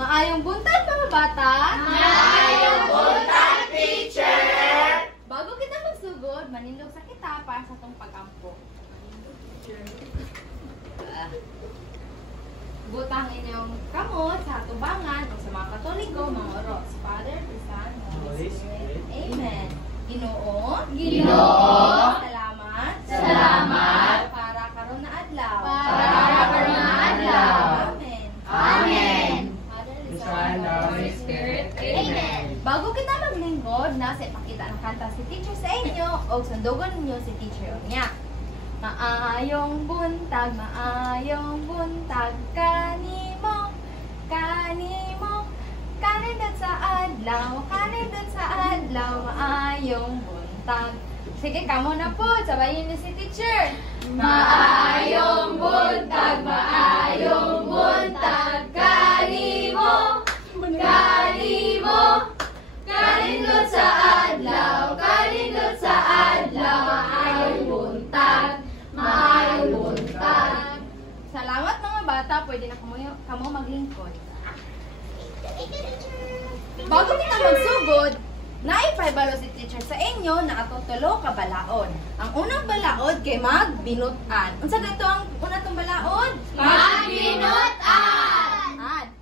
Maayong buntag mga bata. Maayong buntag, teacher. Bago kita magsugod, manindog sa kita para sa tong pag-ampo. Butang inyong kamot sa tubangan o sa mga Katoliko, mga oros. Father, the Son, Holy Spirit. Amen. Ginoo. Salamat. Salamat. Para karon na adlaw. Para karon na adlaw. Amen. Amen. Father, the Son, Son, Holy Spirit. Amen. Bago kita maglingkod, nasa ipakita ang kanta si teacher sa inyo o sundugan ninyo si teacher niya. Maayong buntag, kanimo, kanindot sa adlaw, maayong buntag. Sige, kamo na po, sabayin niyo si teacher. Maayong buntag, kanimo, kanindot sa adlaw, maayong buntag, Salamat mga bata, pwede na kamo maglingkod. Bago kita magsugod, naipabalo si teacher sa inyo na atong tulo ka balaod. Ang unang balaod kay magbinutan. Unsa dito ang una tong balaod? Magbinutan!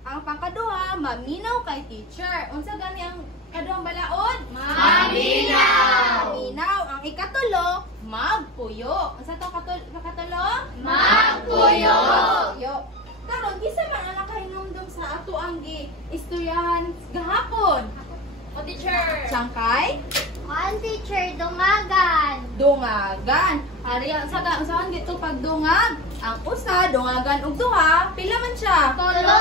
Ang pangkaduha, maminaw kay teacher. Unsa gani ang kaduhang balaod? Maminaw! Maminaw. Ang ikatulo, magpuyo. Unsa to katulo? Magpuyo! Karon gisa man ang nakahinumdum sa ato ang istoryahan gahapon. O teacher! Sangkay? Teacher, dungagan. Dungagan. Ari ang saan dito pagdungag? Ang usa dungagan og duha, pila man siya? Tulo.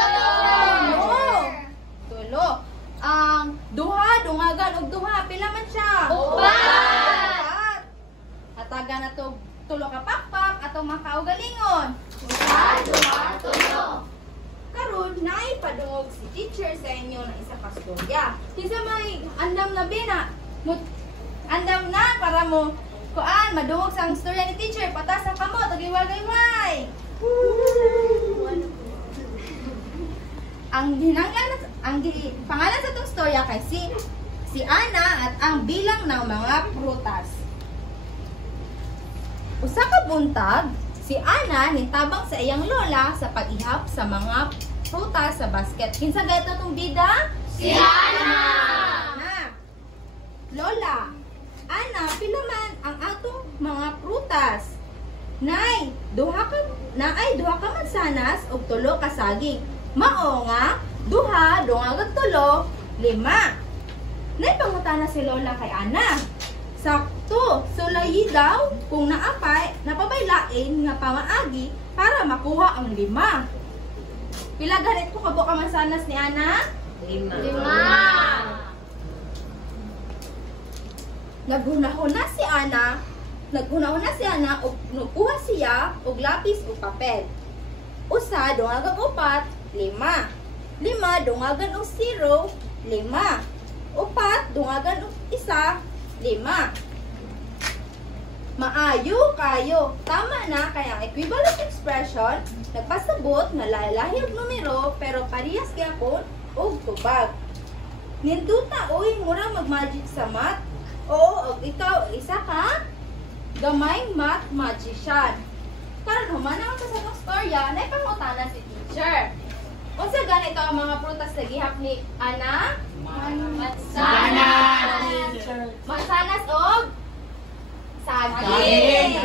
Tulo. Ang duha dungagan og duha, pila man siya? Upat. Hatagan na to tulo ka pakpak atong makaugalingon. Usa, duha, tulo. Karon naay padungog si teacher sa inyo ng isa ka storya. Kinsa may andam na bina? Andam na para mo kuan madungog sa storya ni teacher, patas ang kamot ug iwagay-way. Pangalan sa itong storya kay si Ana at ang bilang ng mga prutas. Usa ka buntag, si Ana nitabang sa iyang lola sa pag-ihap sa mga prutas sa basket. Kinsa gato tong bida? Si Ana! Lola, Ana, pila man ang atong mga prutas? Naay duha ka mansanas ug tulo ka saging. Mao nga, duha, dungag tulo, 5. Nay pangutana si Lola kay Ana. Sakto, sulayi daw kung napabaylain nga pamaagi para makuha ang 5. Pila ganit ko kabo ka mansanas ni Ana? 5. Naghunahuna si Ana ug nukuha siya og lapis ug papel. Usa dungagan 4, 5. 5 dungagan og 0, 5. 4 dungagan og 1, 5. Maayo kayo. Tama na kay ang equivalent expression nagpasabot nga lahi og numero pero parehas gyapon og tubag. Ninduta oy mura mag-magic sa math. Oo, og ikaw isa ka gamay math magician. Karon human naman sa itong storya, naipangutana si teacher. Unsa ganito ang mga prutas na gihap ni Ana? Mansanas og saging.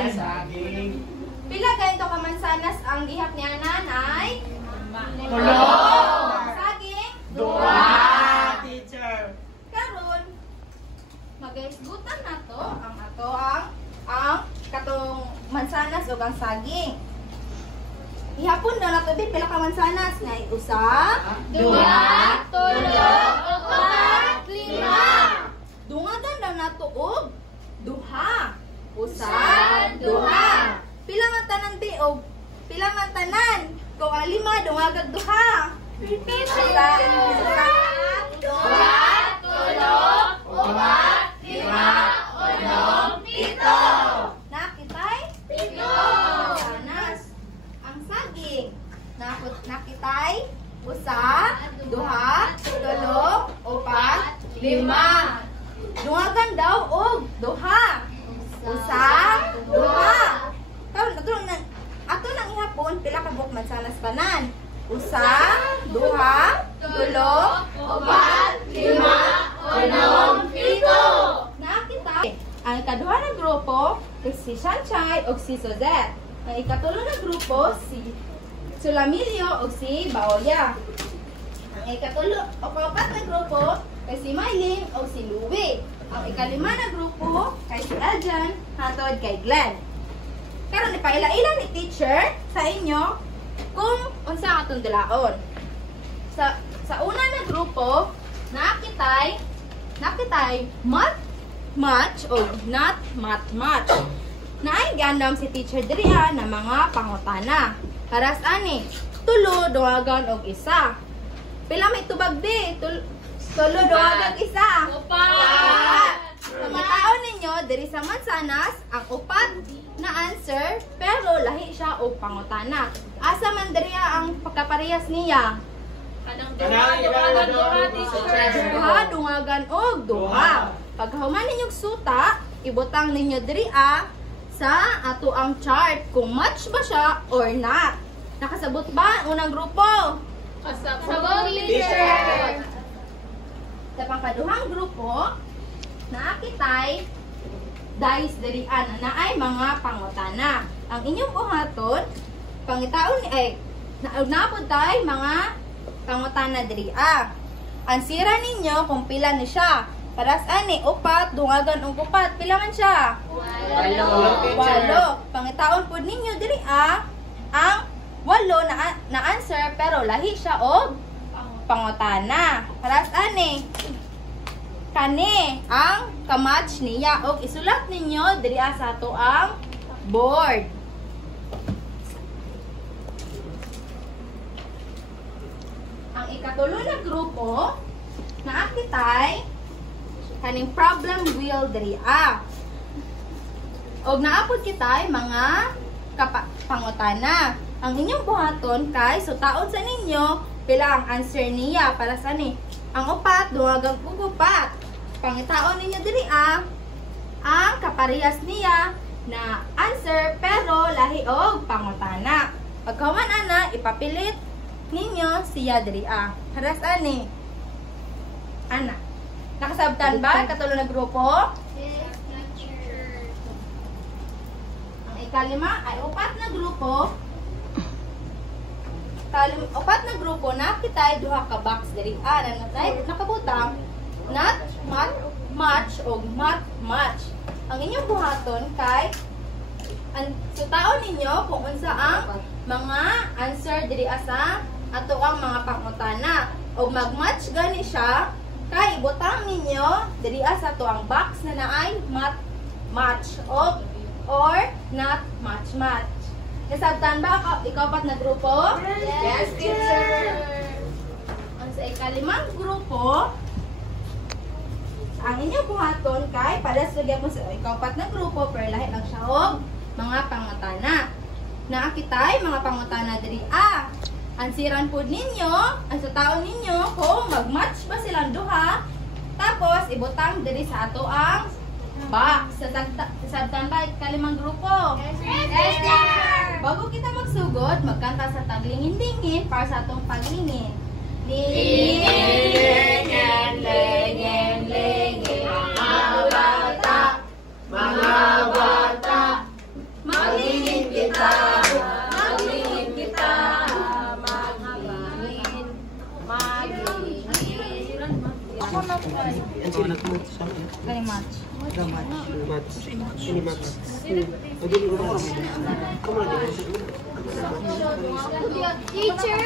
Pila ganito ka mansanas ang gihap ni Ana, Nay? 3. Saging? 2. Teacher! Karon magaisgutan na to ang katong mansanas ug ang saging. Ihapon na nato pila ka mansanas na usa, 2, 3, 5. Dungagan na nato og duha. Usa, 2. Pila man tanan biog? Pila man tanan? Kung ang 5 dungagag duha. Repeat. 2, 3, 4, 5, 6, 7, 8, 9, 10. Nakitay? 7. Sanas. Ang saging. Nakitay? Usa, 2, duha, tulo, upat, lima. Dungagan daw og duha. Usa, duha. Karon ato nang ihapon pila ka buok mansanas tanan. Usa, duha, tulo, upat, lima, unom, pito. Nakita. Ang ikaduha na grupo si Shanchay o si Suzette. Ang ikatulo na grupo si Sulamilio o si Baoya. Ang ikatulo o kaupat na grupo kay si Mylene o si Louie. Ang ikalima na grupo kay si Aljan hatod kay Glenn. Karon ipaila-ila ni teacher sa inyo kung unsa atong dalaon. Sa una na grupo nakitay match o not match. Naay gandam si teacher diriha na mga pangutana. Paras ani, tulo duwagan og isa. Pila may tubag di? Tulo duwagan isa. Upat. Pangataon ninyo diri sa mansanas ang upat na answer pero lahi siya og pangutana. Asa man diriha ang pagkaparehas niya? Duha, dungagan og duha. Paghuman ninyong suta, ibutang ninyo diriha sa ato ang chart kung match ba siya or not. Nakasabot ba ang unang grupo? Sabot, teacher. Sa pangkaduhang grupo, naakitay dice dirian na ay mga pangutana. Ang inyong buhaton, pangitaon ay naapod tay mga pangutana diria. Ansira ninyo kung pila ni siya. Paras ani, upat, dungagan og upat. Pila man siya? Walo. Pangitaon po ninyo diri ang walo na answer pero lahi siya og pangutana. Paras ani, kani ang kamatch niya og isulat ninyo diri sa ato ang board. Ang ikatulo na grupo naakitay kaning problem wheel diri og naapod kitay mga pangutana. Ang inyong buhaton kay sutaon sa ninyo pila ang answer niya para sa ni. Ang upat duwagang upat. Pangitaon ninyo diri ang kaparehas niya na answer pero lahi og pangutana. Pagkahuman ana ipapilit ninyo siya diri Haras ani. Ana. Nakasabtan ba katulo na grupo? Yes, teacher. Ang ikalima ay upat na grupo. Upat na grupo na kitay duha ka box diri nakabutang not match o match. Ang inyong buhaton kay sutaon ninyo kung unsa ang mga answer diri sa ato ang mga pangutana og mag-match gani siya kay ibutang ninyo diri sa ato ang box na naay match or not match. Nasabtan ba ikaw pat na grupo? Yes, teacher. Ang sa ikalimang grupo, ang inyong buhaton kay para sa mo sa ikaw pat na grupo pero lahi lang siya og mga pangutana. Naakitay mga pangutana diri Ansiran po ninyo, ang sa taon ninyo kung mag-match ba silang duha tapos ibutang diri sa ato ang box. Sabtan ba kalimang grupo? Yes, teacher. Bago kita magsugod, magkanta sa taglingin-lingin para sa atong paglingin. Lingin, lingin, lingin, mga bata, maglingin kita, maglingin, Teacher.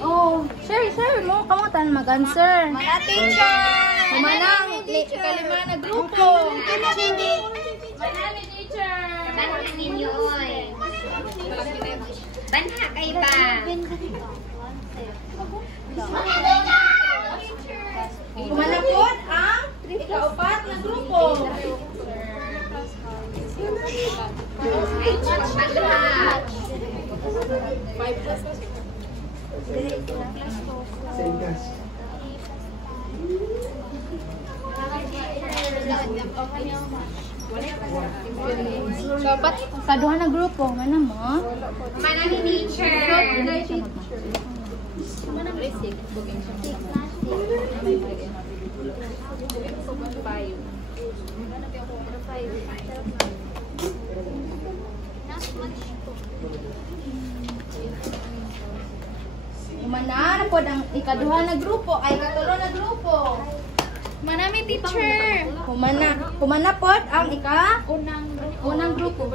Oh, sure mo kamutan mag-answer. Mana, teacher. Kumanang kalima na grupo. Manali, teacher. Banha ninyo, oy. Banha kay ba? Kumanapod ang ikaupat na grupo. Pagduha. Dapat sa duha na grupo, ano mo? Mana ni teacher. Umana na pod ang ikaduha na grupo ay katulo na grupo. Manami teacher. Kumana pod ang unang grupo.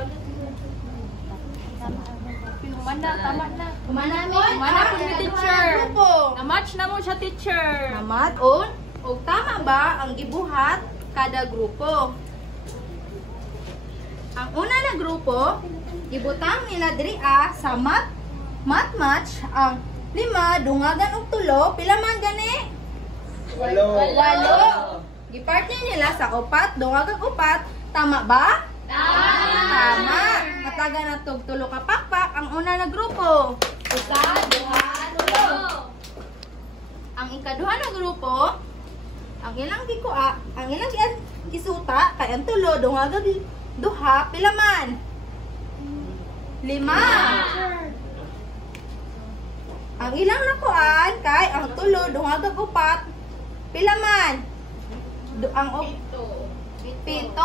Kumana pod Kumana pod ni teacher. Grupo. Na-match na mo siya, teacher. Namat o tama ba ang gibuhat kada grupo? Ang una na grupo, ibutang nila diri sa math match ang 5 dungagan og 3 pila man gani? 8. Gipartner nila sa 4 dungagan 4, tama ba? Tama. Kataga na tog 3 ka pakpak ang una na grupo. 1, 2, 3. Ang ikaduha na grupo, ang ilang gisuta kay ang 3 dungagan 2 pila man? 5. Ang ilang nakuan kay ang 3 dungagan 4 pila man? Ang 7.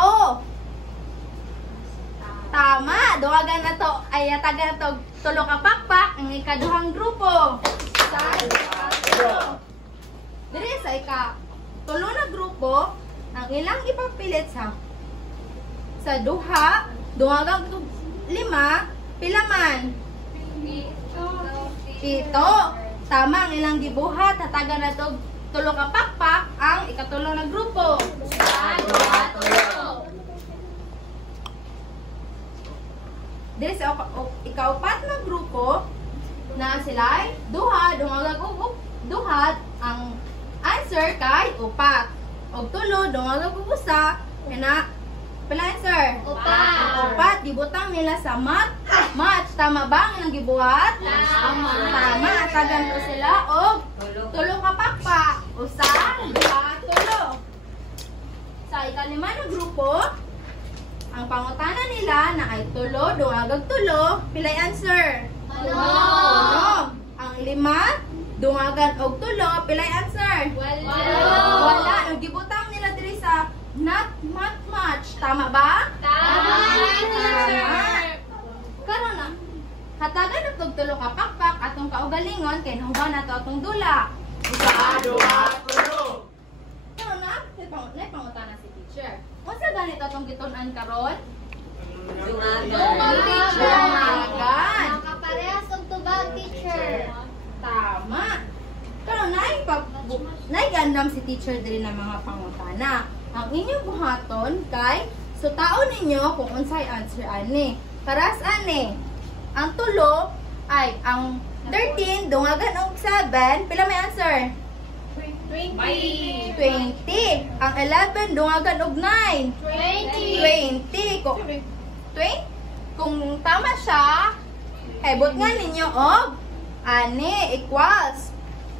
Tama, dungagan na to ay taga na to 3 ka pakpak ang ikaduhang grupo. Diri sa tulo na grupo, ang ilang ipapilit sa duha dungagan 5 pila man? 7. Tama ang ilang gibuhat, hatagan na to 3 ka pakpak ang ikatulo na grupo. Dili sa ikaupat na grupo na sila duha dungagan og duha ang answer kay 4. Og 3 dungagan og 1 kana pila answer? 4. Gibutang nila sa match. Tama ba ang ilang gibuhat? Tama. Tagan to sila og 3 ka pakpak. 1, 2, 3. Sa ikalima na grupo, ang pangutana nila na ay 3 dungagan 3, pilay answer? 3. Ang 5 dungagan og 3, pilay answer? Wala. Ang gibutang nila diri sa math match. Tama ba? Tama. Karon na. Hatagan na tog 3 ka pakpak atong kaugalingon kay nahuban nato atong dula. 1, 2, 3. Karon na, nay pangutana si teacher. Unsa ganito atong gitun-an karon? Dungagan. Nakaparehas og tubag teacher. Tama. Karon nay gandam si teacher diri na mga pangutana. Ang inyong buhaton kay sutaon ninyo kung unsay answer ani. Karas ani. Ang 3 ay ang 13 dungagan og 7, pila may answer? 20. 20. Ang 11 dungagan og 9. 20. Kung tama siya, bot nga ninyo og ani equals.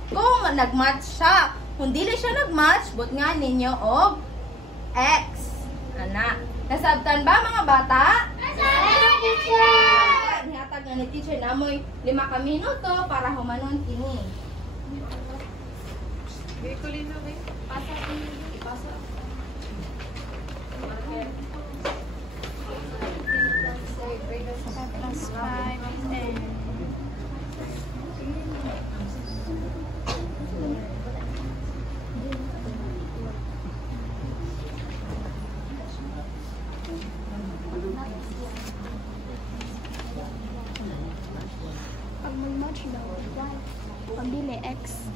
Kung nagmatch siya, kung dili siya nagmatch, bot nga ninyo og x. Ana. Nasabtan ba mga bata? Nasabtan teacher. Nihatag nga ni teacher namoy 5 ka minuto para humanon kini. Pag may match daw, pabili X.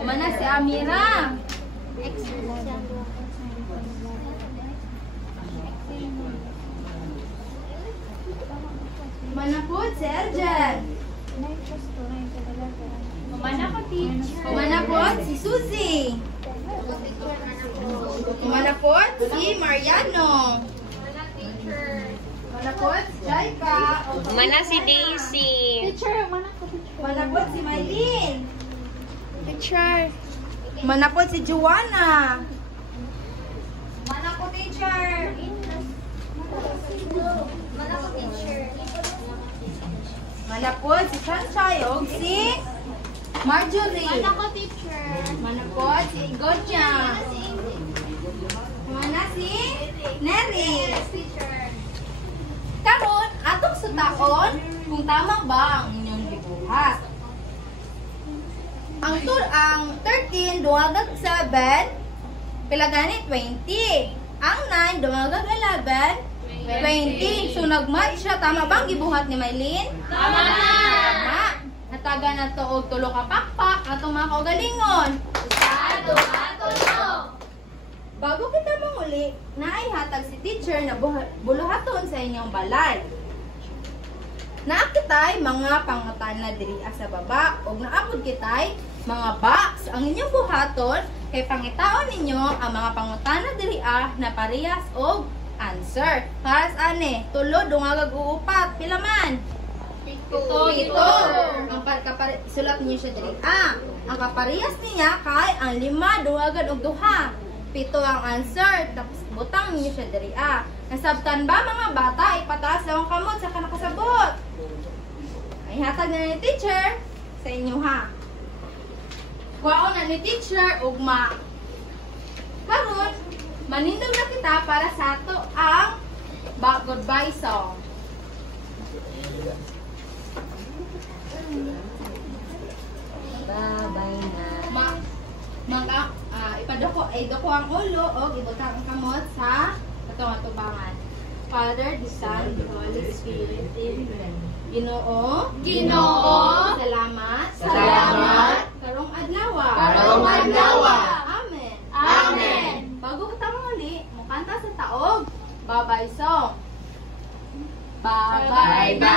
Mana si Amira? X siya. Mana po si Erjan? Susie. Manapot si Mariano. Manapot si Jaika. Mana si Daisy. Teacher, mana ko teacher? Manapot si Maylin. Teacher. Manapot si Joanna. Manapot teacher. Mana ko teacher? Manapot si Sanchay o si Marjorie. Mana ko teacher? Manapot si Gonya. Mana si Neri. Teacher. Karon, atong sutaon kung tama ba ang inyong gibuhat. Ang 13 dumagat 7, pila gani 20. Ang 9 dumagat 11, 20. So nagmatch siya, tama ba ang gibuhat ni Maylin? Tama na. Tama. Nataga na to og tulo ka pakpak atong mga kaugalingon. Bago kita manguli, naihatag si teacher na buluhaton sa inyong balay. Naakitay mga pangutana diri sa baba ug naabot kitay mga box. Ang inyong buhaton kay pangitaon ninyo ang mga pangutana diri na parehas og answer. Para sa ane, tulo dungagag uupat, pila man? Pito. Sulat niyo siya diri. Ang kaparehas niya kay ang 5 dungagad og 2. 7 ang answer. Tapos butang niyo siya diri. Nasabtan ba mga bata? Ipataas lang ang kamot sa nakasabot. Ay hatag na ni teacher sa inyo ha. Kuwaon na ni teacher ugma. Karon, manindog na kita para sa ato ang goodbye song. Bye-bye na. Ipadoko ang ulo o ibutang ang kamot sa atong atubangan. Father, the Son, the Holy Spirit, Amen. Ginoo, salamat, karong adlaw. Amen. Bago kita muli, mukanta sa taog. Bye-bye song. Bye-bye na.